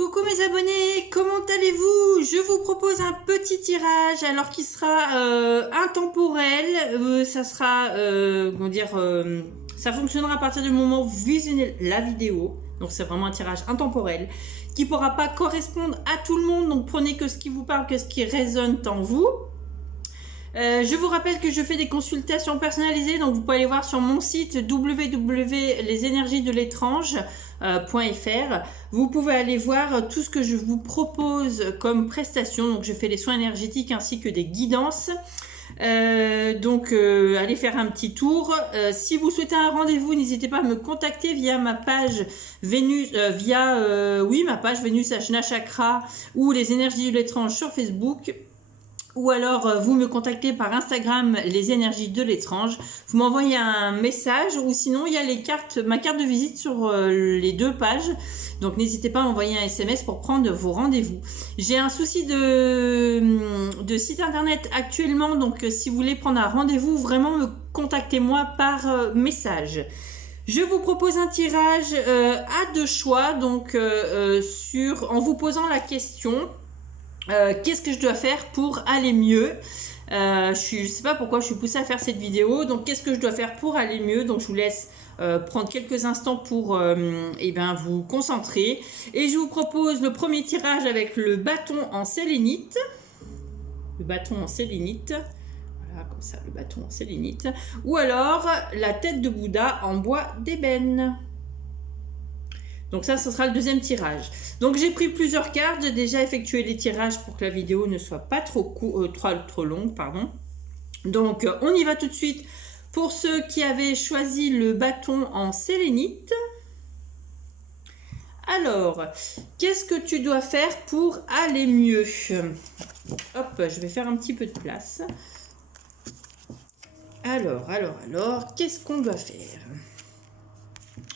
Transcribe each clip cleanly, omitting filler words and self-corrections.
Coucou mes abonnés, comment allez-vous? Je vous propose un petit tirage alors qui sera intemporel. Ça sera, ça fonctionnera à partir du moment où vous visionnez la vidéo. Donc c'est vraiment un tirage intemporel qui ne pourra pas correspondre à tout le monde. Donc prenez que ce qui vous parle, que ce qui résonne en vous. Je vous rappelle que je fais des consultations personnalisées, donc vous pouvez aller voir sur mon site www.lesenergiesdelétrange.fr. Vous pouvez aller voir tout ce que je vous propose comme prestation. Donc je fais des soins énergétiques ainsi que des guidances. Allez faire un petit tour. Si vous souhaitez un rendez-vous, n'hésitez pas à me contacter via ma page Vénus, ma page Vénus Ajna Chakra ou les énergies de l'étrange sur Facebook. Ou alors vous me contactez par Instagram, les énergies de l'étrange. Vous m'envoyez un message ou sinon il y a ma carte de visite sur les deux pages. Donc n'hésitez pas à envoyer un SMS pour prendre vos rendez-vous. J'ai un souci de site internet actuellement, donc si vous voulez prendre un rendez-vous, vraiment contactez-moi par message. Je vous propose un tirage à deux choix, donc en vous posant la question. Qu'est-ce que je dois faire pour aller mieux? Je ne sais pas pourquoi je suis poussée à faire cette vidéo. Donc, qu'est-ce que je dois faire pour aller mieux? Donc, je vous laisse prendre quelques instants pour vous concentrer. Et je vous propose le premier tirage avec le bâton en sélénite. Le bâton en sélénite. Voilà, comme ça, le bâton en sélénite. Ou alors, la tête de Bouddha en bois d'ébène. Donc ça, ce sera le deuxième tirage. Donc j'ai pris plusieurs cartes, j'ai déjà effectué les tirages pour que la vidéo ne soit pas trop longue. Donc on y va tout de suite pour ceux qui avaient choisi le bâton en sélénite. Alors, qu'est-ce que tu dois faire pour aller mieux? Hop, je vais faire un petit peu de place. Alors, qu'est-ce qu'on doit faire?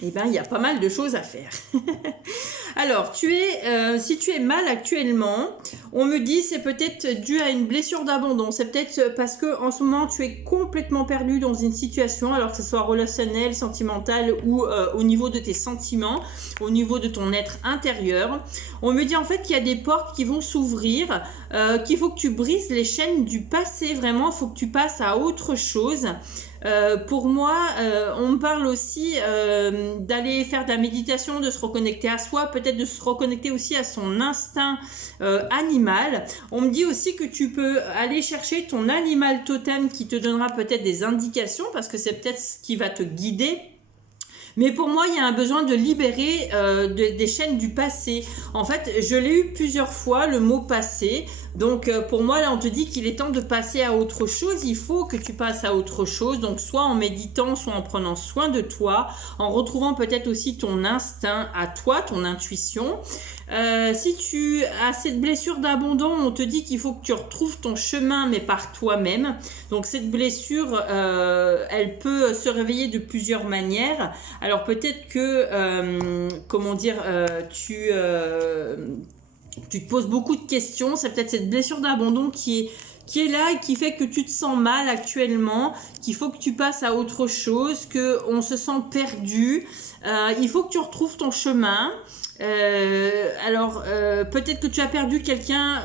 Eh bien, il y a pas mal de choses à faire. Alors, si tu es mal actuellement, on me dit c'est peut-être dû à une blessure d'abandon. C'est peut-être parce que en ce moment, tu es complètement perdu dans une situation, alors que ce soit relationnel, sentimental ou au niveau de tes sentiments, au niveau de ton être intérieur. On me dit en fait qu'il y a des portes qui vont s'ouvrir, qu'il faut que tu brises les chaînes du passé. Vraiment, il faut que tu passes à autre chose. Pour moi, on me parle aussi d'aller faire de la méditation, de se reconnecter à soi, peut-être de se reconnecter aussi à son instinct animal. On me dit aussi que tu peux aller chercher ton animal totem qui te donnera peut-être des indications parce que c'est peut-être ce qui va te guider. Mais pour moi, il y a un besoin de libérer des chaînes du passé. En fait, je l'ai eu plusieurs fois, le mot passé. Donc, pour moi, là, on te dit qu'il est temps de passer à autre chose. Il faut que tu passes à autre chose. Donc, soit en méditant, soit en prenant soin de toi, en retrouvant peut-être aussi ton instinct à toi, ton intuition. Si tu as cette blessure d'abandon, on te dit qu'il faut que tu retrouves ton chemin, mais par toi-même. Donc, cette blessure, elle peut se réveiller de plusieurs manières. Alors, peut-être que, tu te poses beaucoup de questions. C'est peut-être cette blessure d'abandon qui est là et qui fait que tu te sens mal actuellement, qu'il faut que tu passes à autre chose, qu'on se sent perdu. Il faut que tu retrouves ton chemin. Peut-être que tu as perdu quelqu'un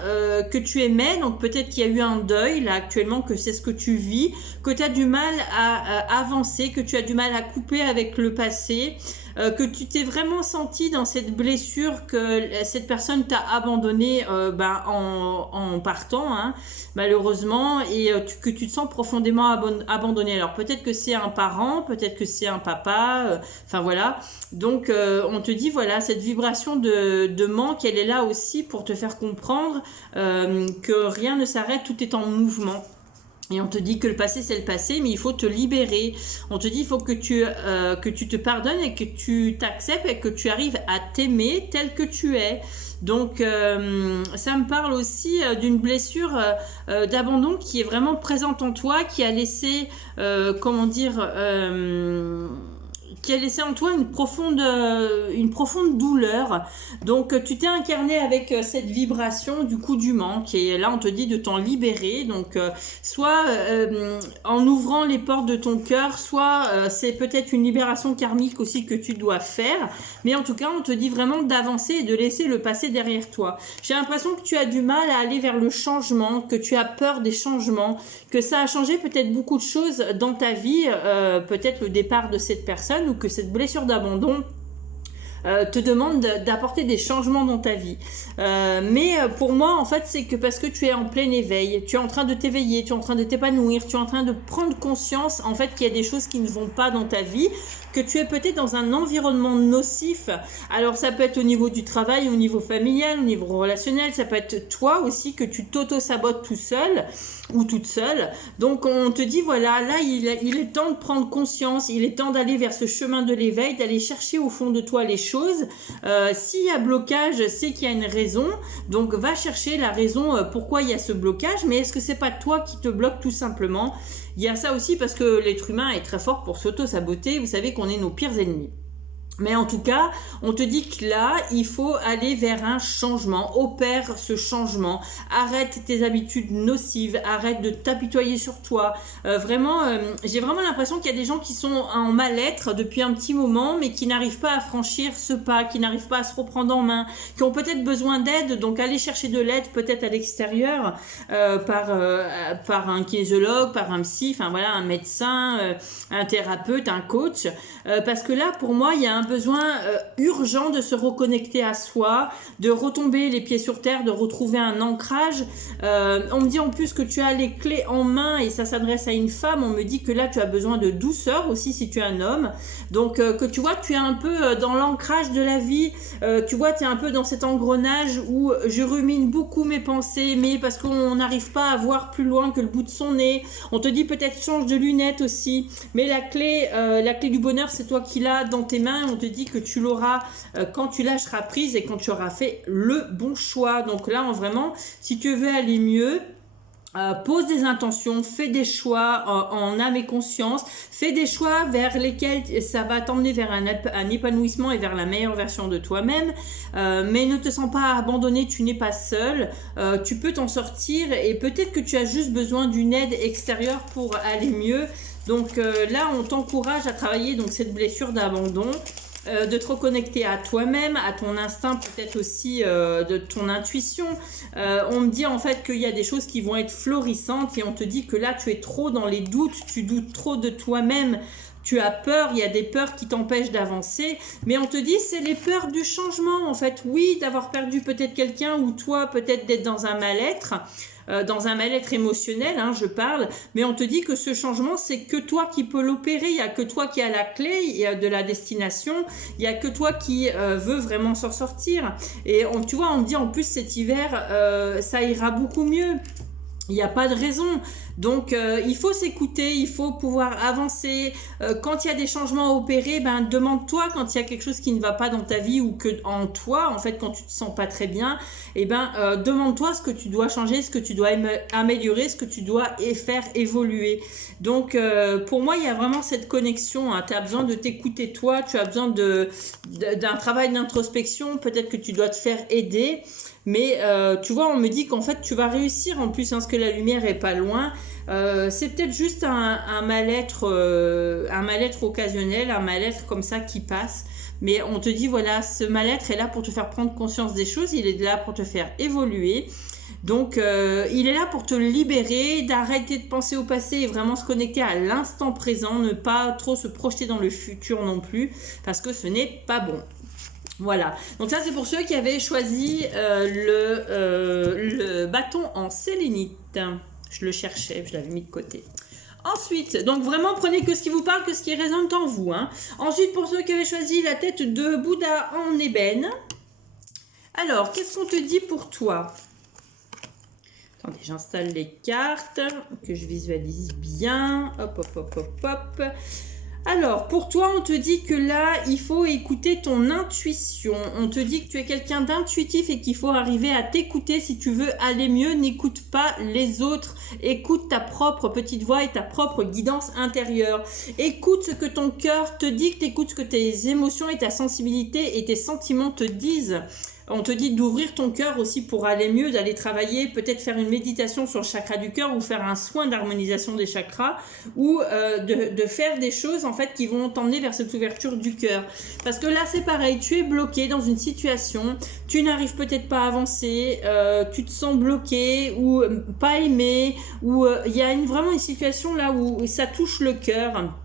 que tu aimais, donc peut-être qu'il y a eu un deuil là actuellement, que c'est ce que tu vis, que tu as du mal à avancer, que tu as du mal à couper avec le passé, que tu t'es vraiment senti dans cette blessure, que cette personne t'a abandonné en partant, hein, malheureusement, et que tu te sens profondément abandonné. Alors peut-être que c'est un parent, peut-être que c'est un papa, voilà. Donc on te dit voilà, cette vibration de manque, elle est là aussi pour te faire comprendre que rien ne s'arrête, tout est en mouvement. Et on te dit que le passé, c'est le passé, mais il faut te libérer. On te dit qu'il faut que tu te pardonnes et que tu t'acceptes et que tu arrives à t'aimer tel que tu es. Donc, ça me parle aussi d'une blessure d'abandon qui est vraiment présente en toi, qui a laissé, qui a laissé en toi une profonde douleur. Donc tu t'es incarné avec cette vibration du coup du manque, et là on te dit de t'en libérer. Donc soit en ouvrant les portes de ton cœur, soit c'est peut-être une libération karmique aussi que tu dois faire, mais en tout cas on te dit vraiment d'avancer et de laisser le passé derrière toi. J'ai l'impression que tu as du mal à aller vers le changement, que tu as peur des changements, que ça a changé peut-être beaucoup de choses dans ta vie, peut-être le départ de cette personne, ou que cette blessure d'abandon te demande d'apporter des changements dans ta vie. Mais pour moi, en fait, c'est que parce que tu es en plein éveil, tu es en train de t'éveiller, tu es en train de t'épanouir, tu es en train de prendre conscience, en fait, qu'il y a des choses qui ne vont pas dans ta vie, que tu es peut-être dans un environnement nocif. Alors, ça peut être au niveau du travail, au niveau familial, au niveau relationnel, ça peut être toi aussi, que tu t'auto-sabotes tout seul ou toute seule. Donc, on te dit, voilà, là, il est temps de prendre conscience, il est temps d'aller vers ce chemin de l'éveil, d'aller chercher au fond de toi les choses. S'il y a blocage, c'est qu'il y a une raison. Donc, va chercher la raison pourquoi il y a ce blocage. Mais est-ce que c'est pas toi qui te bloque tout simplement? Il y a ça aussi parce que l'être humain est très fort pour s'auto-saboter. Vous savez qu'on est nos pires ennemis. Mais en tout cas, on te dit que là, il faut aller vers un changement. Opère ce changement. Arrête tes habitudes nocives. Arrête de t'apitoyer sur toi. J'ai vraiment l'impression qu'il y a des gens qui sont en mal-être depuis un petit moment, mais qui n'arrivent pas à franchir ce pas, qui n'arrivent pas à se reprendre en main, qui ont peut-être besoin d'aide. Donc, aller chercher de l'aide peut-être à l'extérieur, par un kinésiologue, par un psy, enfin voilà, un médecin, un thérapeute, un coach. Parce que là, pour moi, il y a un besoin urgent de se reconnecter à soi, de retomber les pieds sur terre, de retrouver un ancrage. On me dit en plus que tu as les clés en main, et ça s'adresse à une femme. On me dit que là tu as besoin de douceur aussi si tu es un homme. Donc que tu vois, tu es un peu dans l'ancrage de la vie. Tu vois, tu es un peu dans cet engrenage où je rumine beaucoup mes pensées, mais parce qu'on n'arrive pas à voir plus loin que le bout de son nez. On te dit peut-être change de lunettes aussi, mais la clé du bonheur, c'est toi qui l'as dans tes mains. On te dit que tu l'auras quand tu lâcheras prise et quand tu auras fait le bon choix. Donc là, vraiment, si tu veux aller mieux, pose des intentions, fais des choix en âme et conscience, fais des choix vers lesquels ça va t'emmener vers un épanouissement et vers la meilleure version de toi-même, mais ne te sens pas abandonné, tu n'es pas seul, tu peux t'en sortir, et peut-être que tu as juste besoin d'une aide extérieure pour aller mieux. Donc là, on t'encourage à travailler donc cette blessure d'abandon, de te reconnecter à toi-même, à ton instinct, peut-être aussi de ton intuition. On me dit en fait qu'il y a des choses qui vont être florissantes, et on te dit que là tu es trop dans les doutes, tu doutes trop de toi-même, tu as peur, il y a des peurs qui t'empêchent d'avancer, mais on te dit c'est les peurs du changement en fait. Oui, d'avoir perdu peut-être quelqu'un, ou toi peut-être d'être dans un mal-être. Dans un mal-être émotionnel, je parle, mais on te dit que ce changement, c'est que toi qui peux l'opérer, il n'y a que toi qui as la clé de la destination, il n'y a que toi qui veux vraiment s'en sortir. Et tu vois, on me dit en plus cet hiver, ça ira beaucoup mieux. Il n'y a pas de raison. Donc, il faut s'écouter, il faut pouvoir avancer. Quand il y a des changements à opérer, demande-toi quand il y a quelque chose qui ne va pas dans ta vie, ou que en toi, en fait, quand tu te sens pas très bien, demande-toi ce que tu dois changer, ce que tu dois améliorer, ce que tu dois faire évoluer. Donc, pour moi, il y a vraiment cette connexion. Tu as besoin de t'écouter toi, tu as besoin d'un travail d'introspection. Peut-être que tu dois te faire aider. Mais tu vois, on me dit qu'en fait tu vas réussir en plus, parce que la lumière est pas loin. C'est peut-être juste un mal-être occasionnel, un mal-être comme ça qui passe. Mais on te dit voilà, ce mal-être est là pour te faire prendre conscience des choses, il est là pour te faire évoluer. Donc il est là pour te libérer, d'arrêter de penser au passé et vraiment se connecter à l'instant présent, ne pas trop se projeter dans le futur non plus, parce que ce n'est pas bon. Voilà, donc ça c'est pour ceux qui avaient choisi le bâton en sélénite. Je le cherchais, je l'avais mis de côté. Ensuite, donc vraiment prenez que ce qui vous parle, que ce qui résonne en vous. Ensuite, pour ceux qui avaient choisi la tête de Bouddha en ébène. Alors, qu'est-ce qu'on te dit pour toi? Attendez, j'installe les cartes, que je visualise bien. Hop, hop, hop, hop, hop. Alors, pour toi, on te dit que là, il faut écouter ton intuition. On te dit que tu es quelqu'un d'intuitif et qu'il faut arriver à t'écouter si tu veux aller mieux. N'écoute pas les autres. Écoute ta propre petite voix et ta propre guidance intérieure. Écoute ce que ton cœur te dicte. Écoute ce que tes émotions et ta sensibilité et tes sentiments te disent. On te dit d'ouvrir ton cœur aussi pour aller mieux, d'aller travailler, peut-être faire une méditation sur le chakra du cœur ou faire un soin d'harmonisation des chakras ou de faire des choses en fait qui vont t'emmener vers cette ouverture du cœur. Parce que là c'est pareil, tu es bloqué dans une situation, tu n'arrives peut-être pas à avancer, tu te sens bloqué ou pas aimé, ou il y a vraiment une situation là où ça touche le cœur.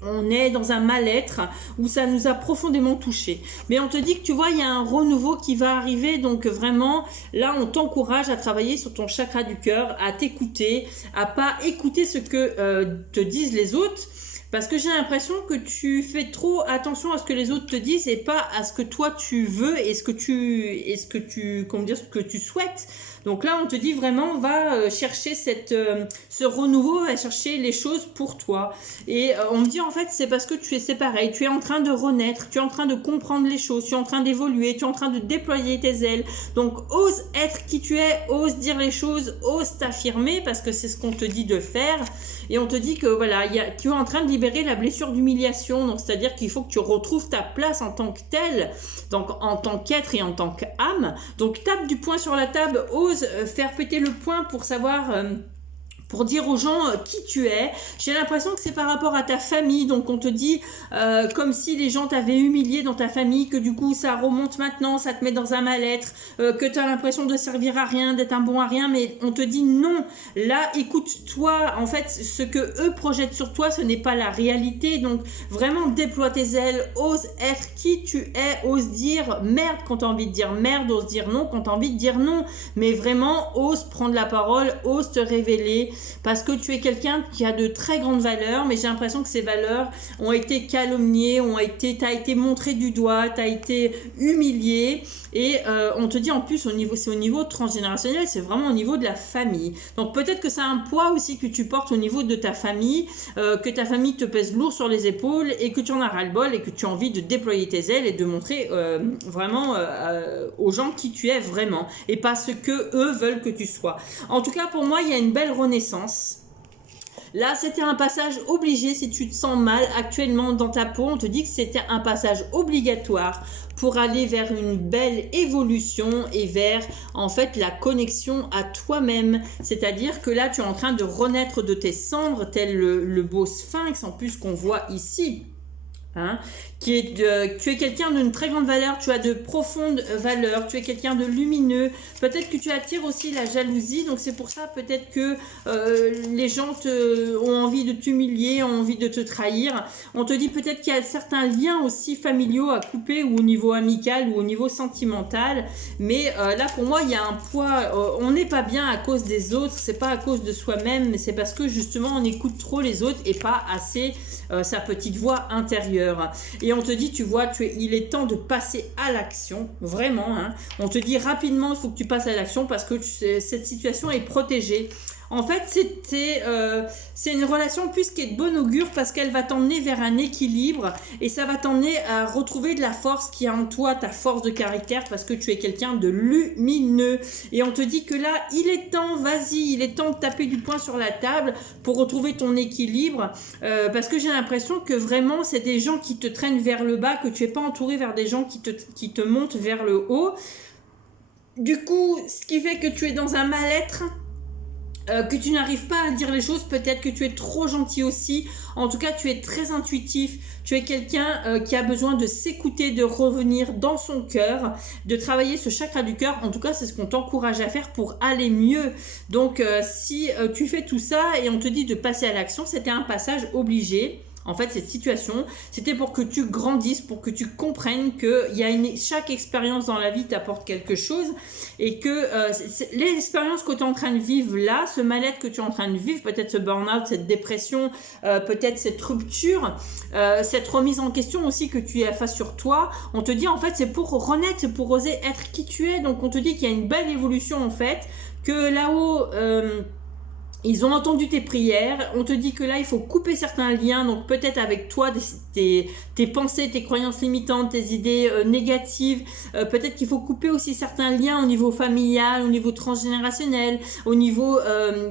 On est dans un mal-être où ça nous a profondément touché. Mais on te dit que tu vois, il y a un renouveau qui va arriver. Donc vraiment, là, on t'encourage à travailler sur ton chakra du cœur, à t'écouter, à pas écouter ce que te disent les autres. Parce que j'ai l'impression que tu fais trop attention à ce que les autres te disent et pas à ce que toi tu veux et ce que tu souhaites. Donc là, on te dit vraiment, va chercher ce renouveau, va chercher les choses pour toi. Et on me dit en fait, c'est parce que c'est pareil, tu es en train de renaître, tu es en train de comprendre les choses, tu es en train d'évoluer, tu es en train de déployer tes ailes. Donc ose être qui tu es, ose dire les choses, ose t'affirmer parce que c'est ce qu'on te dit de faire. Et on te dit que voilà, tu es en train de libérer la blessure d'humiliation. Donc c'est-à-dire qu'il faut que tu retrouves ta place en tant que telle, donc en tant qu'être et en tant qu'âme. Donc tape du poing sur la table, ose faire péter le poing pour savoir... pour dire aux gens qui tu es. J'ai l'impression que c'est par rapport à ta famille, donc on te dit comme si les gens t'avaient humilié dans ta famille, que du coup ça remonte maintenant, ça te met dans un mal-être, que tu as l'impression de servir à rien, d'être un bon à rien, mais on te dit non, là écoute-toi, en fait ce que eux projettent sur toi, ce n'est pas la réalité, donc vraiment déploie tes ailes, ose être qui tu es, ose dire merde quand tu as envie de dire merde, ose dire non quand tu as envie de dire non, mais vraiment ose prendre la parole, ose te révéler, parce que tu es quelqu'un qui a de très grandes valeurs, mais j'ai l'impression que ces valeurs ont été calomniées, t'as été montré du doigt, t'as été humilié, et on te dit en plus c'est au niveau transgénérationnel, c'est vraiment au niveau de la famille. Donc peut-être que c'est un poids aussi que tu portes au niveau de ta famille, que ta famille te pèse lourd sur les épaules et que tu en as ras-le-bol et que tu as envie de déployer tes ailes et de montrer vraiment aux gens qui tu es vraiment et pas ce que eux veulent que tu sois. En tout cas pour moi il y a une belle renaissance. Là, c'était un passage obligé si tu te sens mal actuellement dans ta peau. On te dit que c'était un passage obligatoire pour aller vers une belle évolution et vers en fait la connexion à toi-même. C'est-à-dire que là, tu es en train de renaître de tes cendres, tel le beau sphinx en plus qu'on voit ici. Hein, tu es quelqu'un d'une très grande valeur, tu as de profondes valeurs, tu es quelqu'un de lumineux, peut-être que tu attires aussi la jalousie, donc c'est pour ça peut-être que les gens ont envie de t'humilier, ont envie de te trahir. On te dit peut-être qu'il y a certains liens aussi familiaux à couper ou au niveau amical ou au niveau sentimental, mais là pour moi il y a un poids, on n'est pas bien à cause des autres, c'est pas à cause de soi-même, mais c'est parce que justement on écoute trop les autres et pas assez sa petite voix intérieure. Et on te dit, tu vois, il est temps de passer à l'action, vraiment. Hein. On te dit rapidement, il faut que tu passes à l'action parce que cette situation est protégée. En fait, c'est une relation plus qui est de bon augure parce qu'elle va t'emmener vers un équilibre et ça va t'emmener à retrouver de la force qui est en toi, ta force de caractère parce que tu es quelqu'un de lumineux. Et on te dit que là, il est temps, vas-y, il est temps de taper du poing sur la table pour retrouver ton équilibre parce que j'ai l'impression que vraiment, c'est des gens qui te traînent vers le bas, que tu n'es pas entouré vers des gens qui te montent vers le haut. Du coup, ce qui fait que tu es dans un mal-être, que tu n'arrives pas à dire les choses, peut-être que tu es trop gentil aussi. En tout cas, tu es très intuitif. Tu es quelqu'un qui a besoin de s'écouter, de revenir dans son cœur, de travailler ce chakra du cœur. En tout cas, c'est ce qu'on t'encourage à faire pour aller mieux. Donc, si tu fais tout ça et on te dit de passer à l'action, c'était un passage obligé. En fait, cette situation, c'était pour que tu grandisses, pour que tu comprennes que chaque expérience dans la vie t'apporte quelque chose et que les expériences que tu es en train de vivre là, ce mal-être que tu es en train de vivre, peut-être ce burn-out, cette dépression, peut-être cette rupture, cette remise en question aussi que tu as face sur toi, on te dit en fait c'est pour renaître, c'est pour oser être qui tu es. Donc on te dit qu'il y a une belle évolution en fait, que là-haut... Ils ont entendu tes prières, on te dit que là il faut couper certains liens, donc peut-être avec toi tes pensées, tes croyances limitantes, tes idées négatives, peut-être qu'il faut couper aussi certains liens au niveau familial, au niveau transgénérationnel, au niveau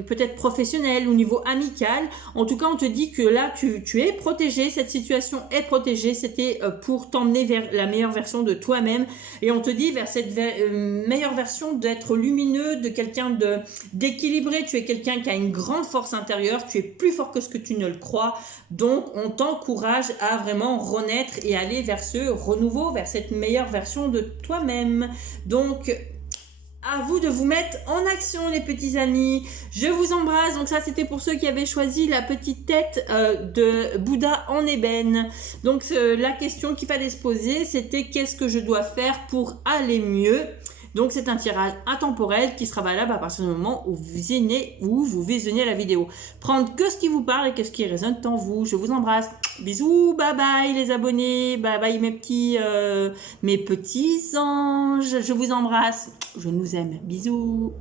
peut-être professionnel, au niveau amical. En tout cas on te dit que là tu es protégé, cette situation est protégée, c'était pour t'emmener vers la meilleure version de toi-même et on te dit vers cette meilleure version d'être lumineux, de quelqu'un d'équilibré, tu es quelqu'un qui a une grande force intérieure, tu es plus fort que ce que tu ne le crois, donc on t'encourage à vraiment renaître et aller vers ce renouveau, vers cette meilleure version de toi-même. Donc à vous de vous mettre en action les petits amis, je vous embrasse. Donc ça c'était pour ceux qui avaient choisi la petite tête de Bouddha en ébène. Donc la question qu'il fallait se poser c'était qu'est-ce que je dois faire pour aller mieux. Donc c'est un tirage intemporel qui sera valable à partir du moment où vous visionnez la vidéo. Prendre que ce qui vous parle et que ce qui résonne en vous. Je vous embrasse. Bisous, bye bye les abonnés, bye bye mes petits anges. Je vous embrasse. Je nous aime. Bisous.